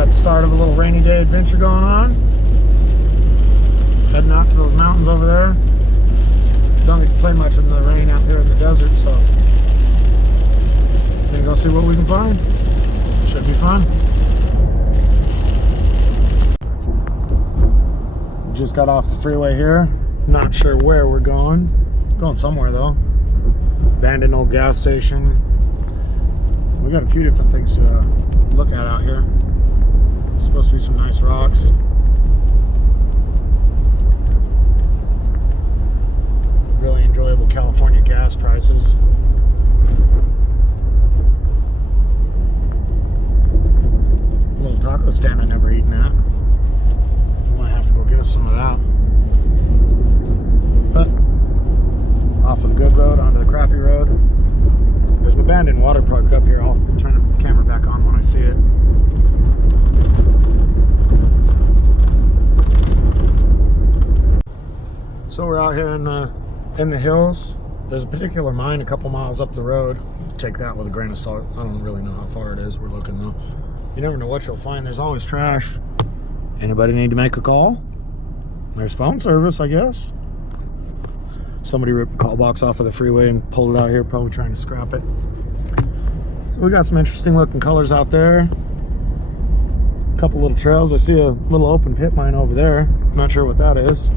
Got the start of a little rainy day adventure going on. Heading out to those mountains over there. Don't get to play much in the rain out here in the desert, so gonna go see what we can find. Should be fun. Just got off the freeway here. Not sure where we're going. Going somewhere though. Abandoned old gas station. We got a few different things to look at out here. It's supposed to be some nice rocks. Really enjoyable California gas prices. A little taco stand I never eaten at. I might have to go get us some of that. But off of the good road onto the crappy road. There's an abandoned water park up here. I'll turn the camera back on when I see it. So we're out here in the hills. There's a particular mine a couple miles up the road. Take that with a grain of salt. I don't really know how far it is. We're looking though. You never know what you'll find. There's always trash. Anybody need to make a call? There's phone service, I guess. Somebody ripped the call box off of the freeway and pulled it out here, probably trying to scrap it. So we got some interesting looking colors out there. A couple little trails. I see a little open pit mine over there. Not sure what that is.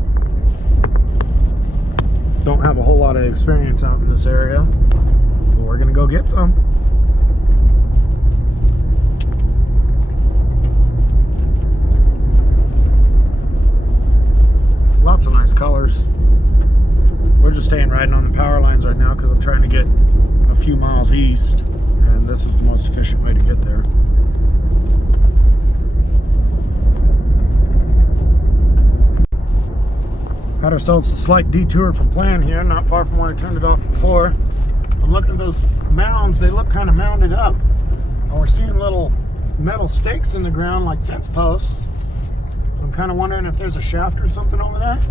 Don't have a whole lot of experience out in this area, but we're gonna go get some. Lots of nice colors. We're just staying riding on the power lines right now because I'm trying to get a few miles east, and this is the most efficient way to get there. Had ourselves a slight detour from plan here, not far from where I turned it off before. I'm looking at those mounds, they look kind of mounded up. And we're seeing little metal stakes in the ground like fence posts. So I'm kind of wondering if there's a shaft or something over there.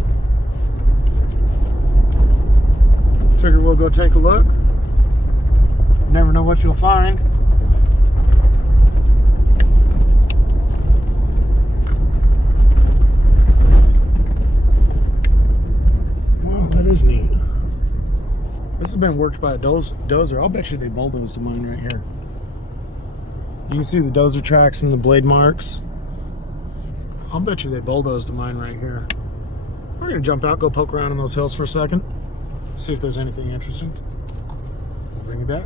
Figure we'll go take a look. Never know what you'll find. Is neat. This has been worked by a dozer. I'll bet you they bulldozed a mine right here. You can see the dozer tracks and the blade marks. I'll bet you they bulldozed a mine right here. We're gonna jump out, go poke around in those hills for a second, see if there's anything interesting. We'll bring you back.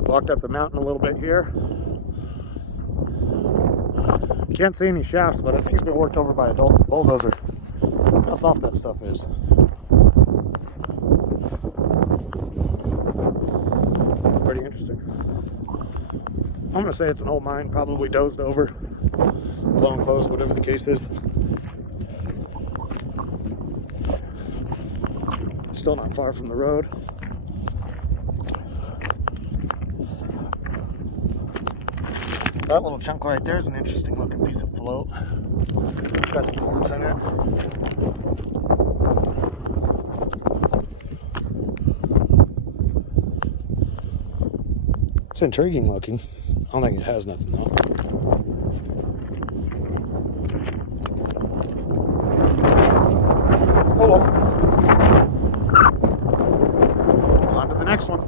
Walked up the mountain a little bit here. Can't see any shafts, but I think it's been worked over by a bulldozer. How soft that stuff is. Pretty interesting. I'm gonna say it's an old mine, probably dozed over, blown closed, whatever the case is. Still not far from the road. That little chunk right there is an interesting looking piece of float. It's got some quartz in it. It's intriguing looking. I don't think it has nothing though. Oh well. On to the next one.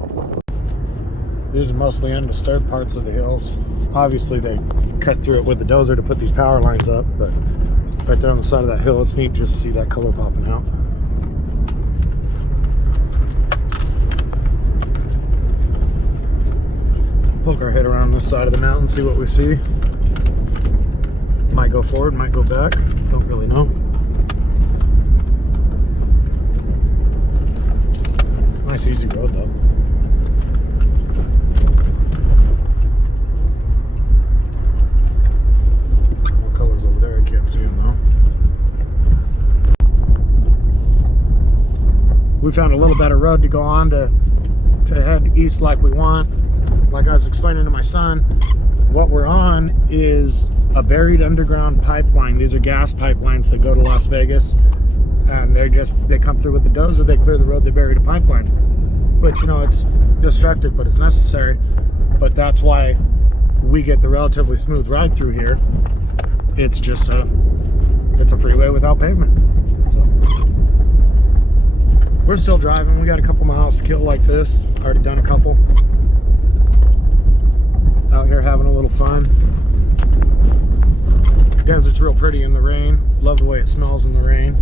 These are mostly undisturbed parts of the hills. Obviously they cut through it with the dozer to put these power lines up, but right there on the side of that hill, it's neat just to see that color popping out. Poke our head around this side of the mountain, see what we see. Might go forward, might go back, don't really know. Nice easy road though. More colors over there, I can't see them though. We found a little better road to go on to head east like we want. Like I was explaining to my son, what we're on is a buried underground pipeline. These are gas pipelines that go to Las Vegas, and they come through with the dozer, they clear the road, they buried a pipeline. But you know, it's destructive, but it's necessary. But that's why we get the relatively smooth ride through here. It's just a freeway without pavement. So we're still driving. We got a couple miles to kill like this. Already done a couple. Out here having a little fun. Desert's real pretty in the rain. Love the way it smells in the rain.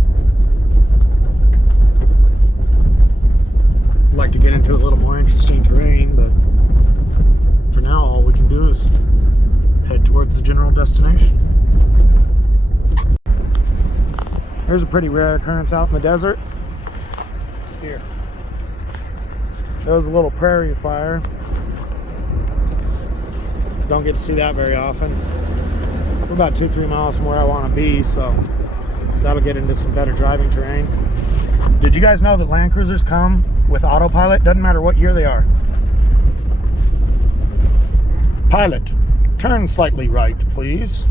I'd like to get into a little more interesting terrain, but for now all we can do is head towards the general destination. There's a pretty rare occurrence out in the desert. Here. There was a little prairie fire. Don't get to see that very often. We're about 2-3 miles from where I want to be, so that'll get into some better driving terrain. Did you guys know that Land Cruisers come with autopilot? Doesn't matter what year they are. Pilot, turn slightly right, please.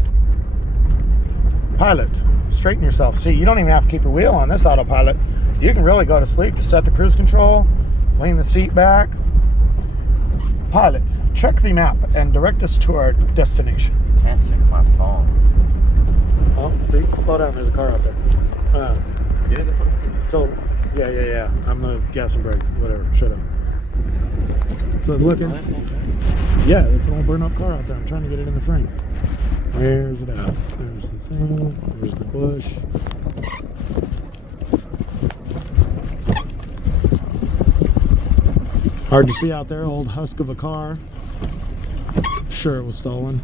Pilot, straighten yourself. See, you don't even have to keep your wheel on this autopilot. You can really go to sleep. Just set the cruise control, lean the seat back. Pilot, check the map and direct us to our destination. Can't check my phone. Oh, see, slow down. There's a car out there. Yeah. So, yeah. I'm the gas and brake, whatever. Shut up. So it's looking. Oh, that's okay. Yeah, it's an old burn up car out there. I'm trying to get it in the frame. Where's it at? There's the thing. There's the bush. Hard to see out there. Old husk of a car. Sure, it was stolen.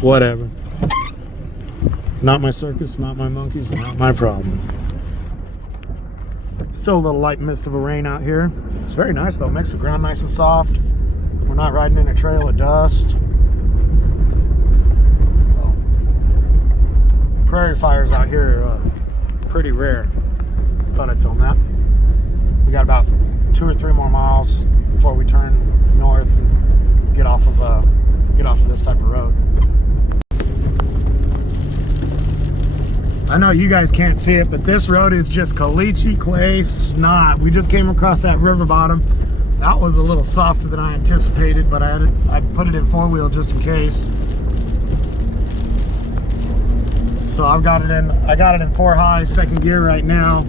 Whatever. Not my circus, not my monkeys, not my problem. Still a little light mist of a rain out here. It's very nice though. Makes the ground nice and soft. We're not riding in a trail of dust. Oh. Prairie fires out here are pretty rare. Thought I'd film that. We got about 2 or 3 more miles before we turn north and get off of this type of road. I know you guys can't see it, but this road is just caliche clay snot. We just came across that river bottom. That was a little softer than I anticipated, but I put it in 4-wheel just in case. So I got it in 4-high, 2nd gear right now.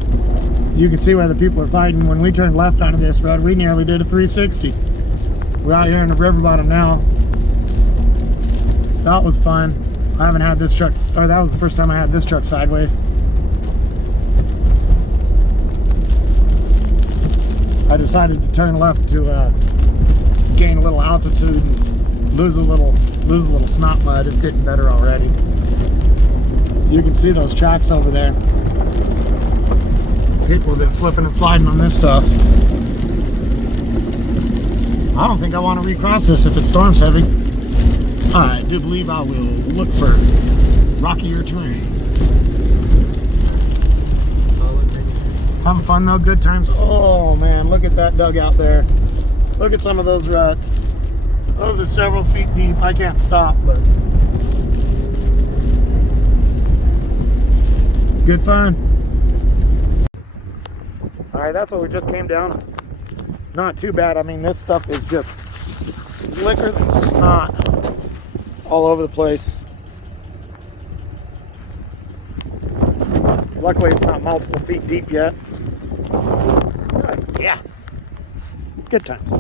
You can see where the people are fighting. When we turned left onto this road, we nearly did a 360. We're out here in the river bottom now. That was fun. I haven't had this truck, or that was the first time I had this truck sideways. I decided to turn left to gain a little altitude and lose a little snot mud. It's getting better already. You can see those tracks over there. People have been slipping and sliding on this stuff. I don't think I want to recross this if it storms heavy. I do believe I will look for rockier terrain. Having fun though, good times. Oh man, look at that dugout there. Look at some of those ruts. Those are several feet deep. I can't stop, but good fun. All right, that's what we just came down. Not too bad. I mean, this stuff is just slicker than snot all over the place. Luckily, it's not multiple feet deep yet. Yeah, good times.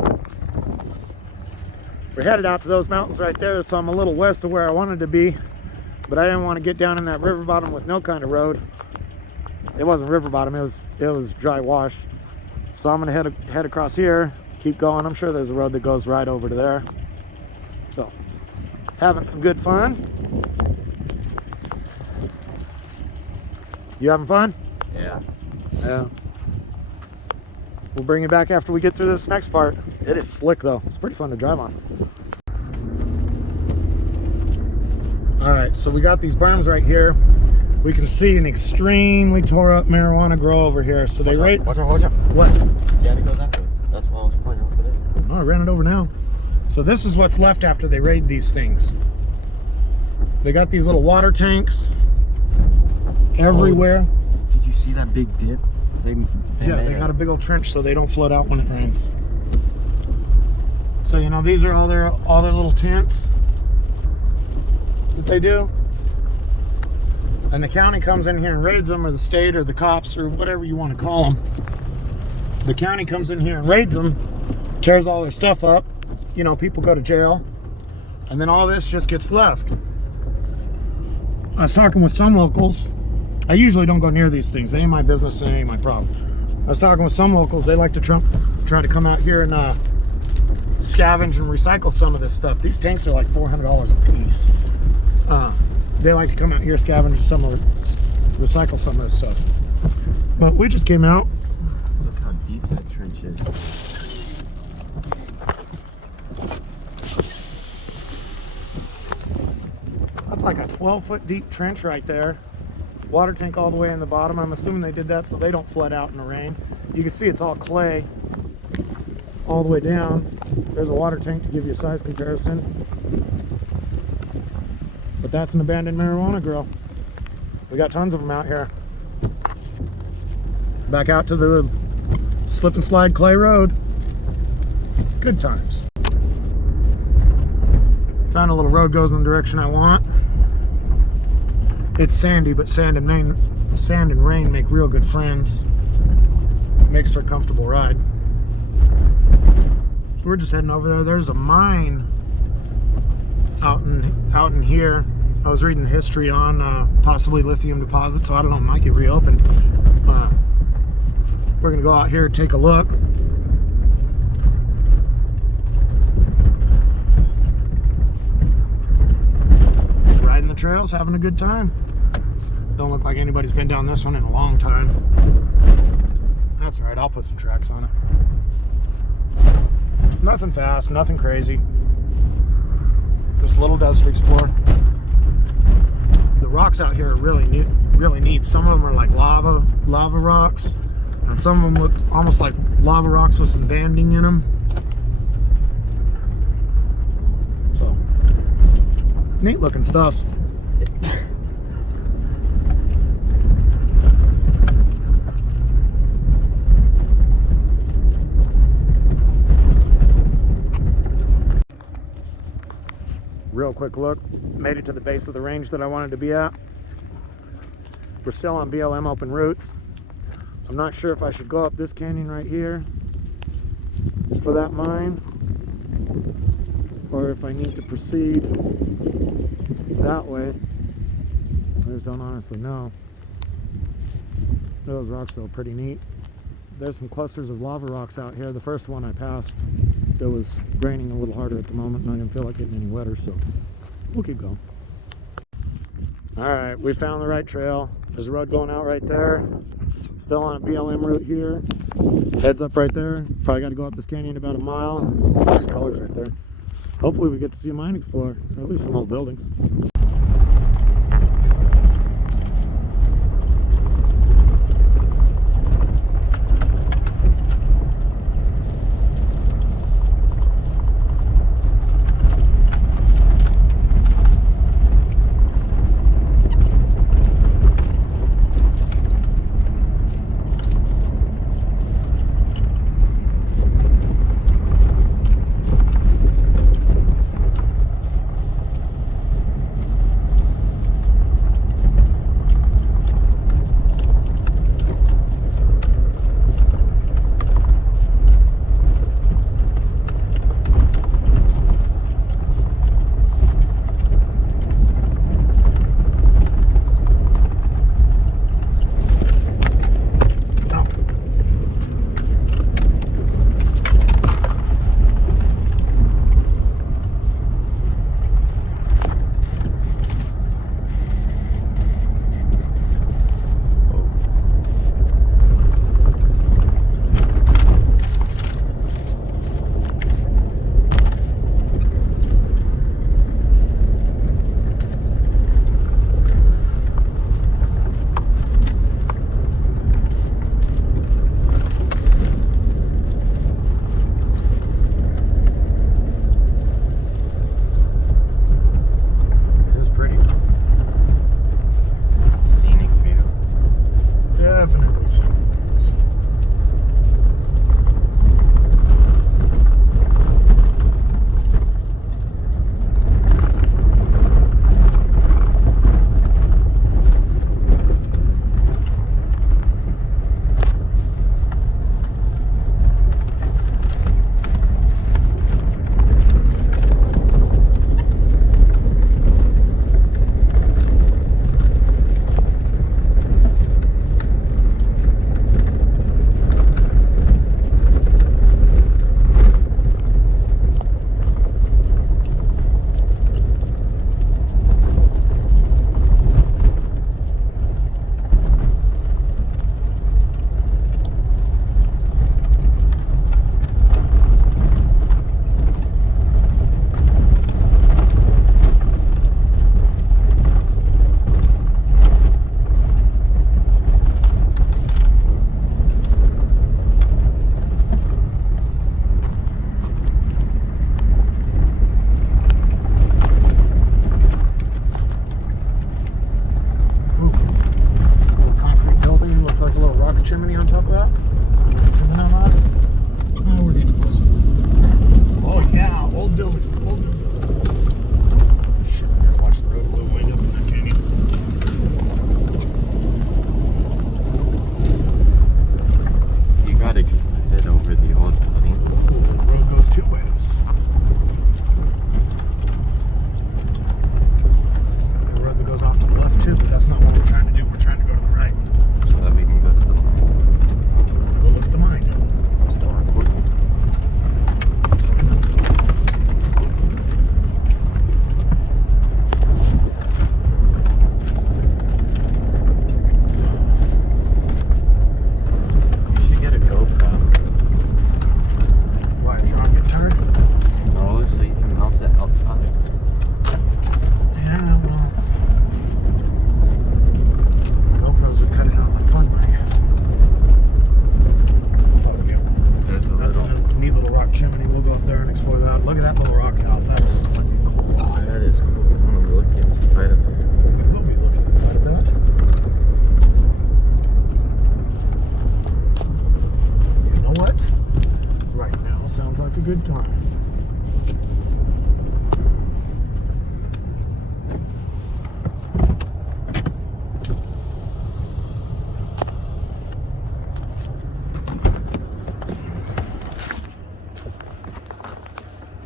We're headed out to those mountains right there, so I'm a little west of where I wanted to be, but I didn't want to get down in that river bottom with no kind of road. It wasn't river bottom, it was dry wash. So I'm gonna head across here, keep going. I'm sure there's a road that goes right over to there. So, having some good fun. You having fun? Yeah. Yeah. We'll bring you back after we get through this next part. It is slick though. It's pretty fun to drive on. Alright, so we got these berms right here. We can see an extremely tore up marijuana grow over here. So they rate. Watch out. What? Yeah, it goes after. That's what I was pointing out for there. Oh, I ran it over now. So this is what's left after they raid these things. They got these little water tanks everywhere. Oh, did you see that big dip? They got a big old trench so they don't flood out when it rains. So you know these are all their little tents. that they do. And the county comes in here and raids them, or the state, or the cops, or whatever you want to call them. The county comes in here and raids them, tears all their stuff up. You know, people go to jail. And then all this just gets left. I was talking with some locals. I usually don't go near these things. They ain't my business, it ain't my problem. I was talking with some locals. They like to try to come out here and scavenge and recycle some of this stuff. These tanks are like $400 a piece. They like to come out here, scavenge some of, recycle some of this stuff. But we just came out. Look how deep that trench is. That's like a 12-foot deep trench right there. Water tank all the way in the bottom. I'm assuming they did that so they don't flood out in the rain. You can see it's all clay all the way down. There's a water tank to give you a size comparison. But that's an abandoned marijuana grow. We got tons of them out here. Back out to the slip and slide clay road. Good times. Found a little road goes in the direction I want. It's sandy, but sand and rain make real good friends. Makes for a comfortable ride. So we're just heading over there. There's a mine out in here. I was reading history on possibly lithium deposits, so I don't know, it might get reopened. We're gonna go out here and take a look. Riding the trails, having a good time. Don't look like anybody's been down this one in a long time. That's all right, I'll put some tracks on it. Nothing fast, nothing crazy. Just a little desert to explore. The rocks out here are really neat. Some of them are like lava rocks, and some of them look almost like lava rocks with some banding in them. So, neat looking stuff. Real quick look, made it to the base of the range that I wanted to be at. We're still on BLM open routes. I'm not sure if I should go up this canyon right here for that mine, or if I need to proceed that way. I just don't honestly know. Those rocks are pretty neat. There's some clusters of lava rocks out here. The first one I passed, it was raining a little harder at the moment, and I didn't feel like getting any wetter, so we'll keep going. Alright, we found the right trail. There's a road going out right there. Still on a BLM route here. Heads up right there. Probably got to go up this canyon about a mile. Nice colors right there. Hopefully we get to see a mine explorer, or at least some old buildings.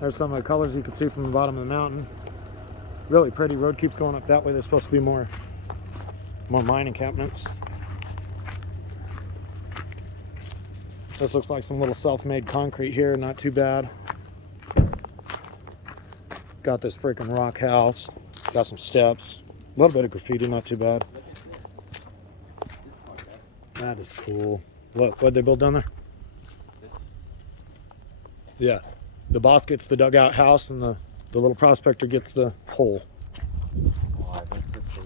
There's some of the colors you can see from the bottom of the mountain. Really pretty. Road keeps going up that way. There's supposed to be more mine encampments. This looks like some little self-made concrete here. Not too bad. Got this freaking rock house. Got some steps. A little bit of graffiti. Not too bad. That is cool. Look, what'd they build down there? Yeah. The boss gets the dugout house and the little prospector gets the hole. Oh, that's a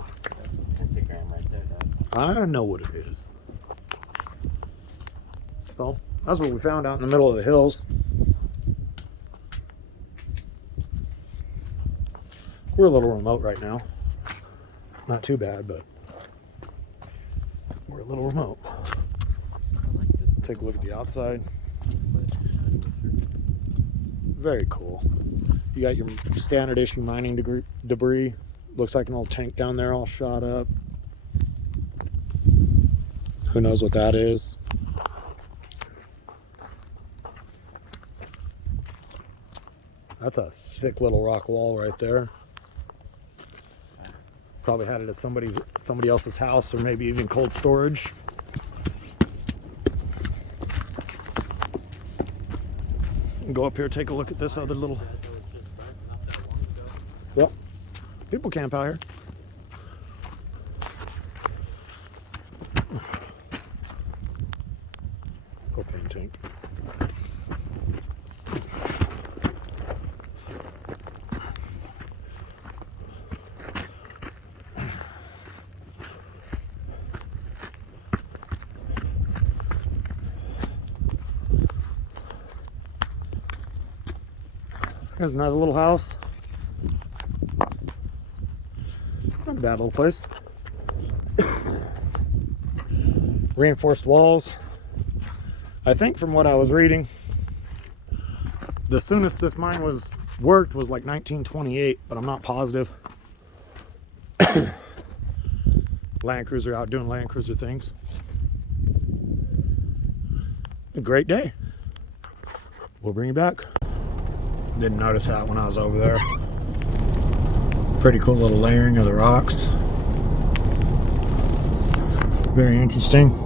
pentagram right there, Dad. I know what it is. So, that's what we found out in the middle of the hills. We're a little remote right now. Not too bad, but we're a little remote. I like this. Take a look at the outside. Very cool. You got your standard issue mining debris. Looks like an old tank down there all shot up. Who knows what that is? That's a thick little rock wall right there. Probably had it at somebody else's house, or maybe even cold storage. Go up here, take a look at this other little. Yep. People camp out here. Propane tank. There's another little house. Not a bad little place. Reinforced walls. I think from what I was reading, the soonest this mine was worked was like 1928, but I'm not positive. Land Cruiser out doing Land Cruiser things. A great day. We'll bring you back. Didn't notice that when I was over there. Pretty cool little layering of the rocks. Very interesting.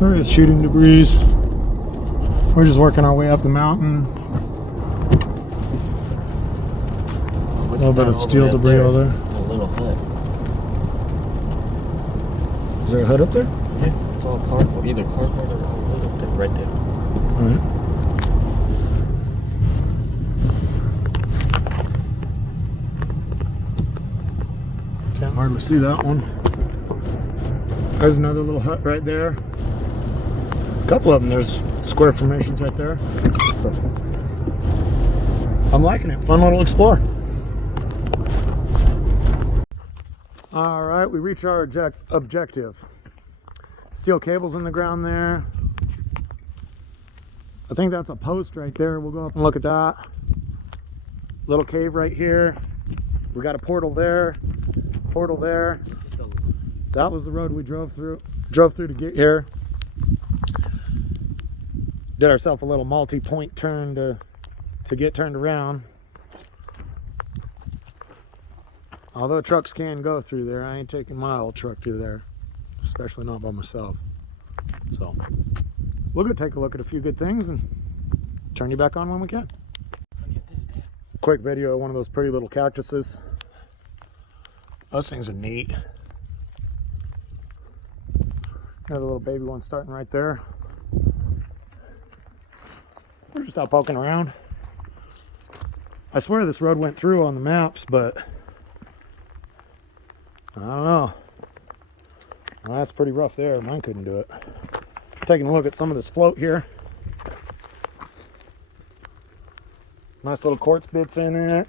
There's shooting debris. We're just working our way up the mountain. A little bit of steel debris over there. A little hut. Is there a hut up there? Yeah, it's all cardboard. Either cardboard or wood up there, right there. Alright. Can't hardly see that one. There's another little hut right there. A couple of them, there's square formations right there. I'm liking it. Fun little explore. All right, we reach our objective. Steel cables in the ground there. I think that's a post right there. We'll go up and look at that. Little cave right here. We got a portal there. Portal there. That was the road we drove through to get here. Did ourselves a little multi-point turn to get turned around. Although trucks can go through there, I ain't taking my old truck through there, especially not by myself. So we'll go take a look at a few good things and turn you back on when we can. Quick video of one of those pretty little cactuses. Those things are neat. Got a little baby one starting right there. We're just out poking around. I swear this road went through on the maps, but I don't know. Well, that's pretty rough there. Mine couldn't do it. Taking a look at some of this float here. Nice little quartz bits in it.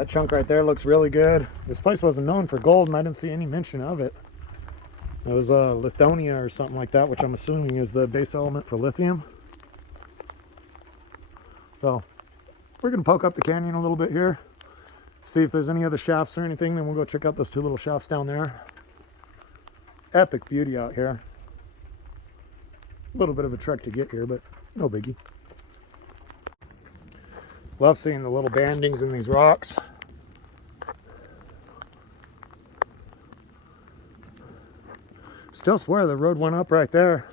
That chunk right there looks really good. This place wasn't known for gold, and I didn't see any mention of it. It was lithonia or something like that, which I'm assuming is the base element for lithium. So we're going to poke up the canyon a little bit here, see if there's any other shafts or anything, then we'll go check out those two little shafts down there. Epic beauty out here. A little bit of a trek to get here, but no biggie. Love seeing the little bandings in these rocks. Still swear the road went up right there.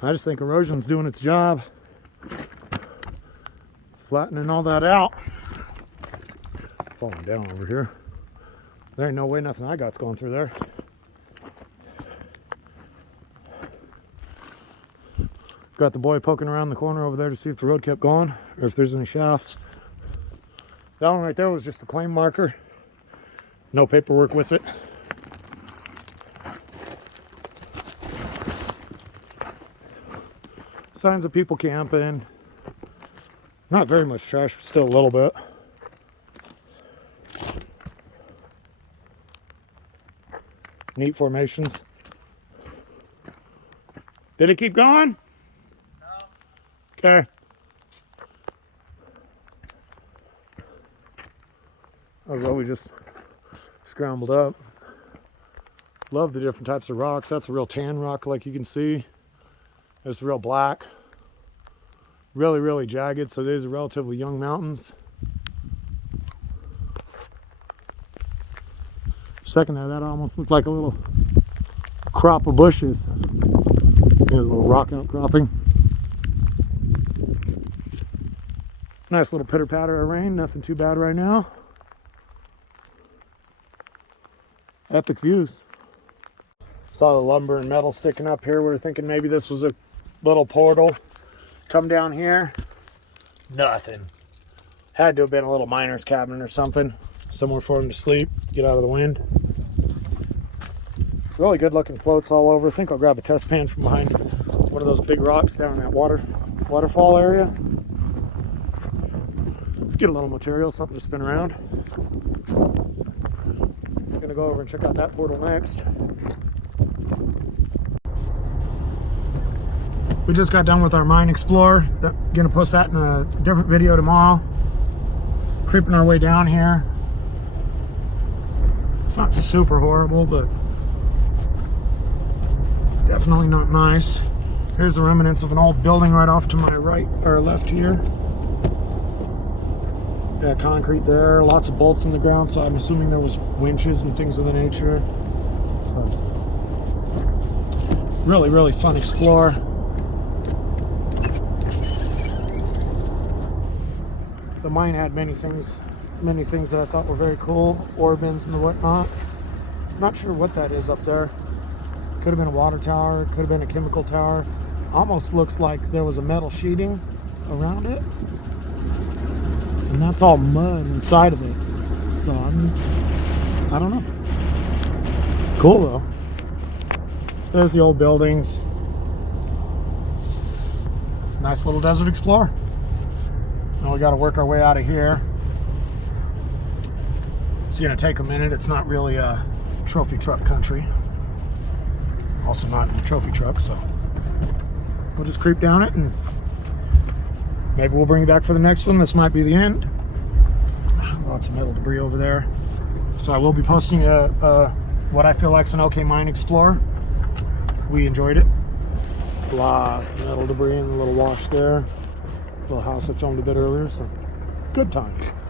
I just think erosion's doing its job, flattening all that out. Falling down over here. There ain't no way nothing I got's going through there. Got the boy poking around the corner over there to see if the road kept going or if there's any shafts. That one right there was just a claim marker. No paperwork with it. Signs of people camping. Not very much trash, but still a little bit. Neat formations. Did it keep going? Okay. Although we just scrambled up. Love the different types of rocks. That's a real tan rock, like you can see. It's real black. Really, really jagged. So these are relatively young mountains. Second there, that almost looked like a little crop of bushes. There's a little rock outcropping. Nice little pitter patter of rain, nothing too bad right now. Epic views. Saw the lumber and metal sticking up here. We were thinking maybe this was a little portal. Come down here. Nothing. Had to have been a little miner's cabin or something. Somewhere for him to sleep, get out of the wind. Really good looking floats all over. I think I'll grab a test pan from behind one of those big rocks down in that waterfall area. Get a little material, something to spin around. Gonna go over and check out that portal next. We just got done with our Mine Explorer. Gonna post that in a different video tomorrow. Creeping our way down here. It's not super horrible, but definitely not nice. Here's the remnants of an old building right off to my right or left here. Yeah, concrete there, lots of bolts in the ground, so I'm assuming there was winches and things of the nature. So, really, really fun explore. The mine had many things that I thought were very cool, ore bins and the whatnot. Not sure what that is up there. Could have been a water tower, could have been a chemical tower. Almost looks like there was a metal sheeting around it. And that's all mud inside of it. So I don't know. Cool though. There's the old buildings. Nice little desert explorer. Now we got to work our way out of here. It's gonna take a minute. It's not really a trophy truck country. Also not in a trophy truck, so we'll just creep down it and maybe we'll bring it back for the next one. This might be the end. Lots of metal debris over there. So I will be posting what I feel like is an okay Mine Explorer. We enjoyed it. Lots of metal debris and a little wash there. Little house I filmed a bit earlier, so good times.